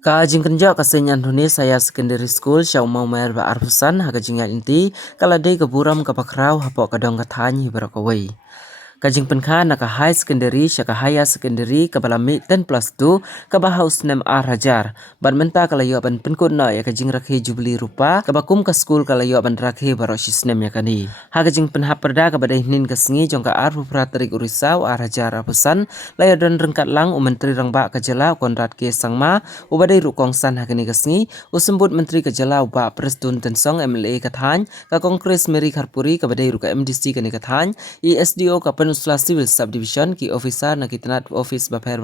Kajing kenjak kasenyan huni saya secondary school syau mau mer ba arfusan ha kajing inti kala dei keburam kapakrau hapok kadong katany hibarakawai. Kajing penkha naka high secondary syaka higher secondary kabalami 10+2 kabahaus nem hajar. Ban menta kala yo ban penkut na ya kajing rakhe Jubilee Rupa kabakum ka school kala yo ban rakhe barosis nem ya kani. Ha kajing penha Pyrda kabadai hnin kasngi jong ka arfu pratarik urisau hajar apusan layo dan rengkat lang menteri rangba kajala konrad ke sangma ubadai rukong san ha kani kasngi usembut menteri kajala uba presdun tensong MLA kathany ka kongres meri kharpuri kabadai ruka MDC kani kathany ESDO ka Pynursla Civil Subdivision ki officer na kitnat office baper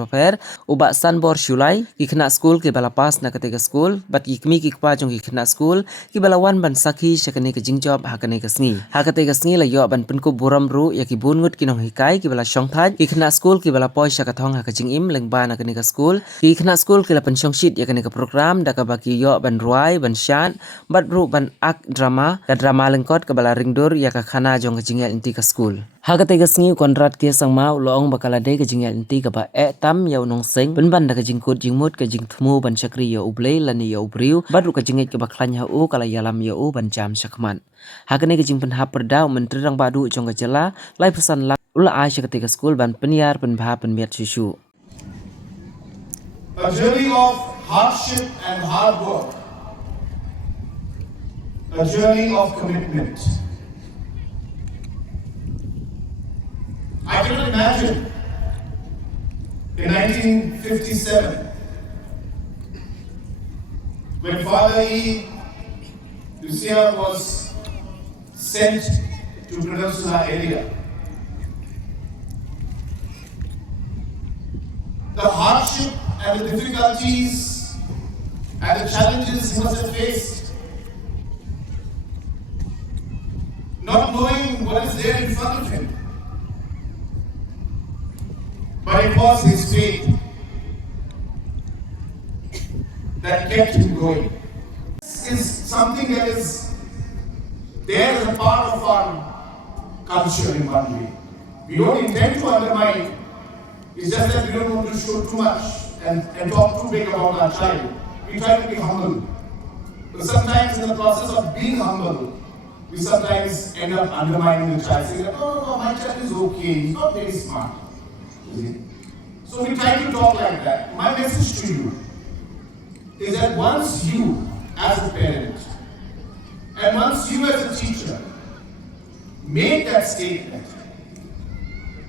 ubak sanbor Shulai ki kena school ki balapas na ketiga school bat ki kmi ki kpajong ki kena school ki balawan ban sakhi syakani ke jingjob hakani kasngi ha ketiga sngi la yo ban penku buram ru ya ki bungut ki nong hikai ki bala shongthaj ki kena school ki bala poi syakathong ha kajing im lengba na kani ka school ki kena school ki la penshong sheet ya kani ka program da ka baki yo ban ruai ban shan bat ru ban ak drama ka drama lengkot ka bala ringdur ya ka khana jong ka jingel inti ka school ha ketiga sngi konrad ke sangma loong bakala de ke jingel inti ka ba tam yau nong sing ban da ka jingkut jingmut ka jingthmu ban chakri yo ublei lani yo ubriu badru ka jinget ke baklan ha u kala yalam yo u ban jam syakman ha kene ke jing penha Pyrda menteri rang badu jong ka jela lai pesan la ula ai syakatika school ban penyiar penbha penmiat susu. A journey of hardship and hard work, a journey of commitment. I cannot imagine in 1957 when Father E. Lucia was sent to Pynursla area. The hardship and the difficulties and the challenges he must have faced, not knowing what is there in front of him. But it was his faith that kept him going. This is something that is there as a part of our culture in one way. We don't intend to undermine, it's just that we don't want to show too much and talk too big about our child. We try to be humble. But sometimes in the process of being humble, we sometimes end up undermining the child, saying that, oh, no, my child is okay, he's not very smart. So we try to talk like that. My message to you is that once you, as a parent, and once you as a teacher, make that statement,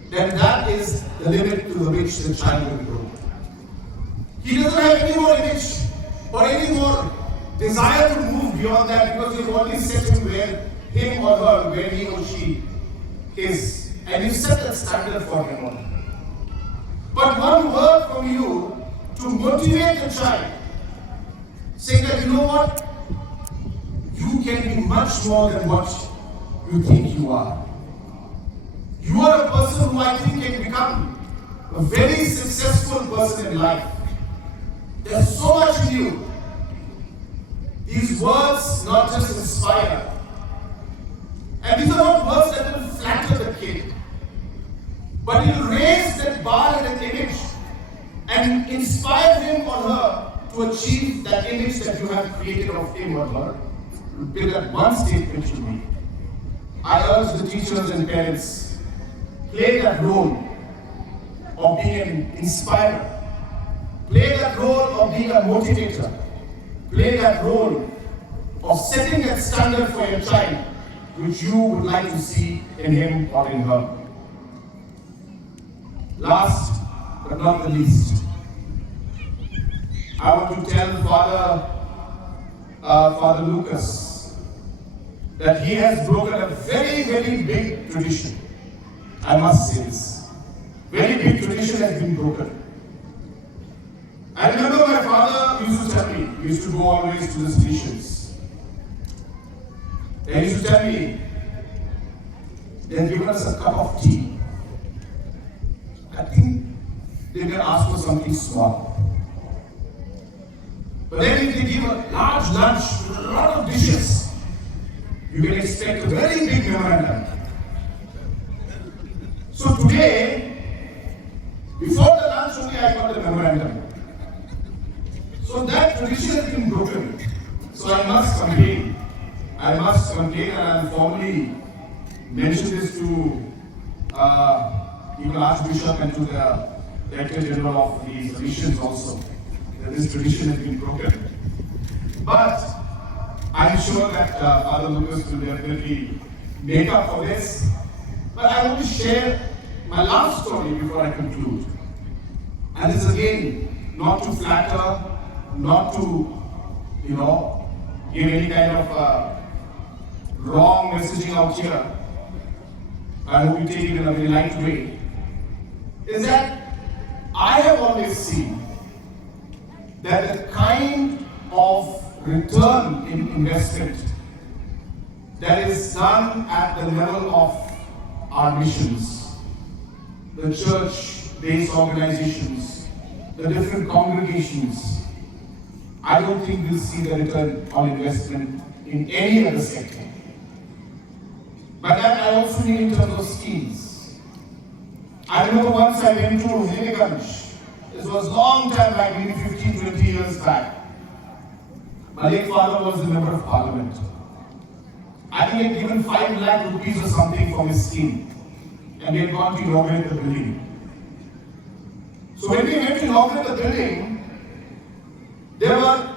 then that is the limit to which the child will grow. He doesn't have any more image or any more desire to move beyond that because you've already set him or her where he or she is. And you set that standard for him or her. But one word from you to motivate the child, saying that you know what, you can be much more than what you think you are. You are a person who I think can become a very successful person in life. There's so much in you. These words not just inspire, and these are not words that will flatter the kid, but it will raise that bar and that image and inspire him or her to achieve that image that you have created of him or her. With that one statement you make, I urge the teachers and parents, play that role of being an inspirer, play that role of being a motivator, play that role of setting that standard for your child which you would like to see in him or in her. Last but not the least, I want to tell Father Lucas that he has broken a very, very big tradition. I must say this. Very big tradition has been broken. I remember my father used to tell me, he used to go always to the stations. And he used to tell me, they had given us a cup of tea. I think they can ask for something small. But then if they give a large lunch with a lot of dishes, you can expect a very big memorandum. So today, before the lunch only I got the memorandum. So that tradition has been broken. So I must complain. And I'll formally mention this to even Archbishop and to the Director General of the missions also, that this tradition has been broken. But I'm sure that Father Lucas will definitely make up for this. But I want to share my last story before I conclude. And this again, not to flatter, not to, give any kind of wrong messaging out here. I hope you take it in a very light way. Is that I have always seen that the kind of return in investment that is done at the level of our missions, the church-based organizations, the different congregations, I don't think we'll see the return on investment in any other sector. But that I also mean in terms of schemes. I remember once I went to Khylliap. This was a long time back, maybe 15, 20 years back. My late father was the member of parliament. I think he had given 5 lakh rupees or something for his scheme. And we had gone to inaugurate the building. So when we went to inaugurate the building, there were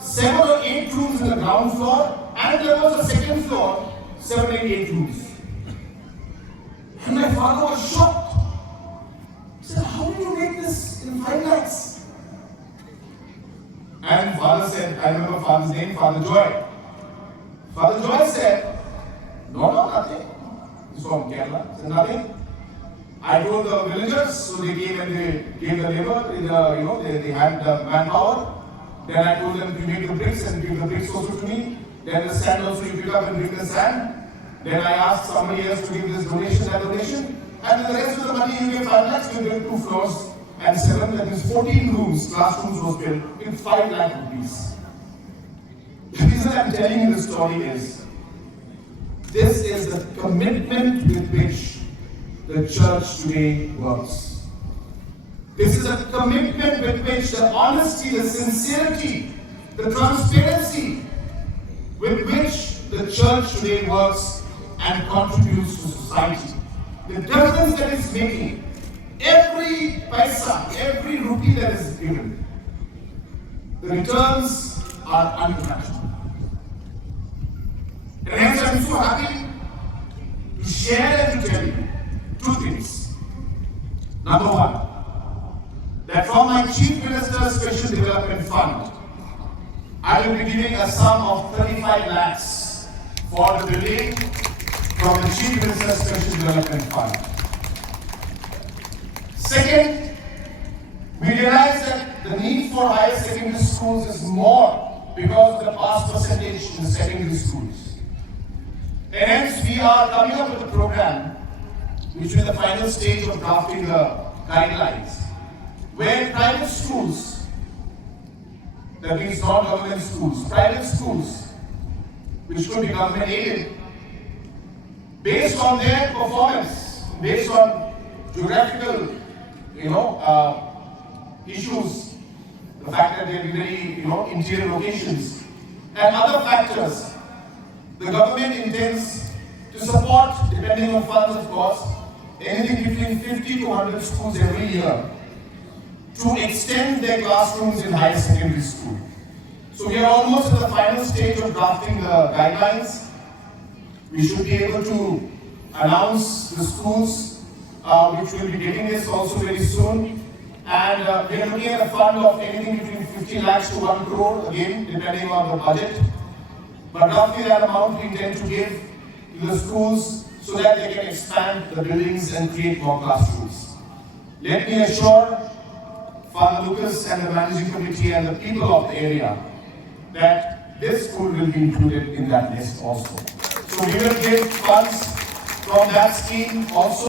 7 or 8 rooms in the ground floor, and there was a second floor, 7 or 8 rooms. And my father was shocked. He said, how did you make this in 5 lakhs? And father said, I remember father's name, Father Joy. Father Joy said, no, nothing. He's from Kerala. He said, nothing. I told the villagers, so they came and they gave the labor, they had the manpower. Then I told them to make the bricks and give the bricks also to me. Then the sand also you pick up and bring the sand. Then I asked somebody else to give this donation, that donation. And the rest of the money you gave 5 lakhs, you gave 2 floors and 7, that is 14 rooms, classrooms was built with 5 lakh rupees. The reason I'm telling you this story is, this is the commitment with which the church today works. This is a commitment with which the honesty, the sincerity, the transparency with which the church today works and contributes to society. The difference that it's making, every paisa, every rupee that is given, the returns are unimaginable. And hence I'm so happy to share and to tell you 2 things. Number 1, that from my Chief Minister's Special Development Fund, I will be giving a sum of 35 lakhs for the building from the Chief Minister's Special Development Fund. Second, we realize that the need for higher secondary schools is more because of the pass percentage in the secondary schools. And hence we are coming up with a program which is in the final stage of drafting the guidelines, where private schools, that means non-government schools, private schools, which could be government aided, based on their performance, based on geographical, issues, the fact that they are very, interior locations, and other factors, the government intends to support, depending on funds of course, anything between 50 to 100 schools every year to extend their classrooms in higher secondary school. So we are almost at the final stage of drafting the guidelines. We should be able to announce the schools which will be getting this also very soon. And we are looking at a fund of anything between 50 lakhs to 1 crore, again, depending on the budget. But roughly that amount we intend to give to the schools so that they can expand the buildings and create more classrooms. Let me assure Father Lucas and the managing committee and the people of the area that this school will be included in that list also. So we will give funds from that scheme also.